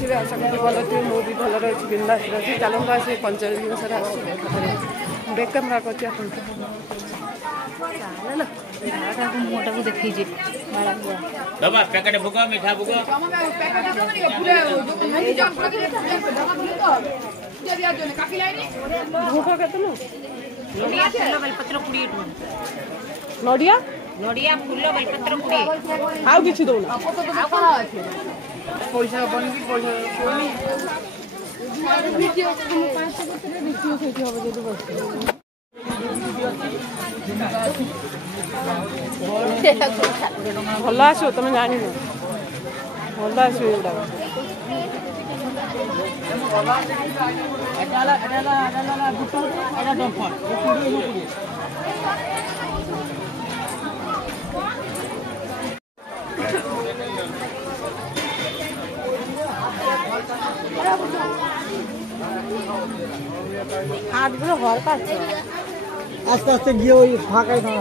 थे आशा करी भल थे मुझे भी भल रही बिंदास रही चलता से पंचायत जिनस बैक कैमेरा कर मुटा को देखी पैकेट भुगा मीठा भुगा भूख के नड़िया फूल बेलपत्र 20 टका नड़िया नड़िया फूल बेलपत्र 20 आउ किछि दउना पैसा बन की पैसा कोनी वीडियो 5 बजे वीडियो सेठी हो जे बस भल आसो तुम जान भल आसो एगुड़ा हाथ गुलो घर का आस्ते आस्ते गए ওই ফাঁকাই না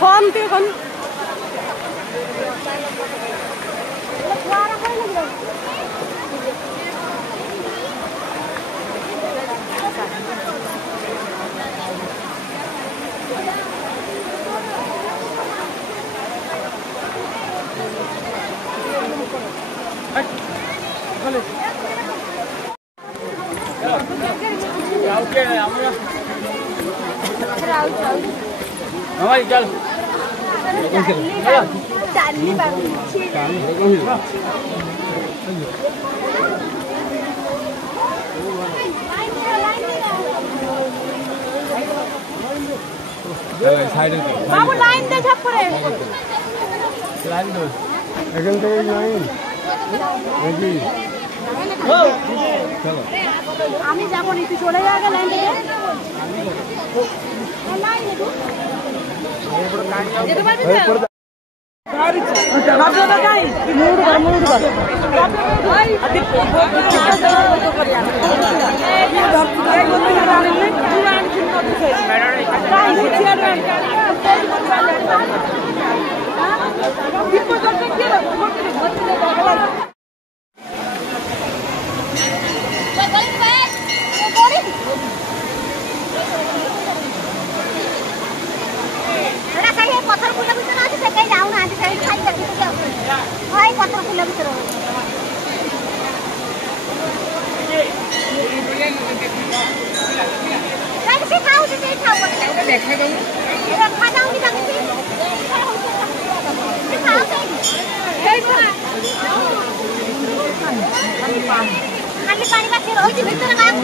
फोन पे फोन हमारी चल चाली बाबू बाबू लाइन दे छपरे लाइन दो এখন থেকে লাইন রেডি চলো আমি যাব নি তুই চলে যা আগে লাইন থেকে লাইন দে যেতে পারবি না बाबा काई मूड कर भाई अति तो करिया ये भक्त के बंदी रानी में पुरान चिन्ह दिखे काई सियार में दीपक करके के पत्थर फूल भीतर आज से कहीं जाऊ ना आज साइड खाली करके तो जाऊ भाई पत्थर फूल भीतर काहे से खाऊ से खाऊ देखा जाऊ रखा जाऊंगी ताकि खाऊ से हे खाली पानी का रही भीतर काम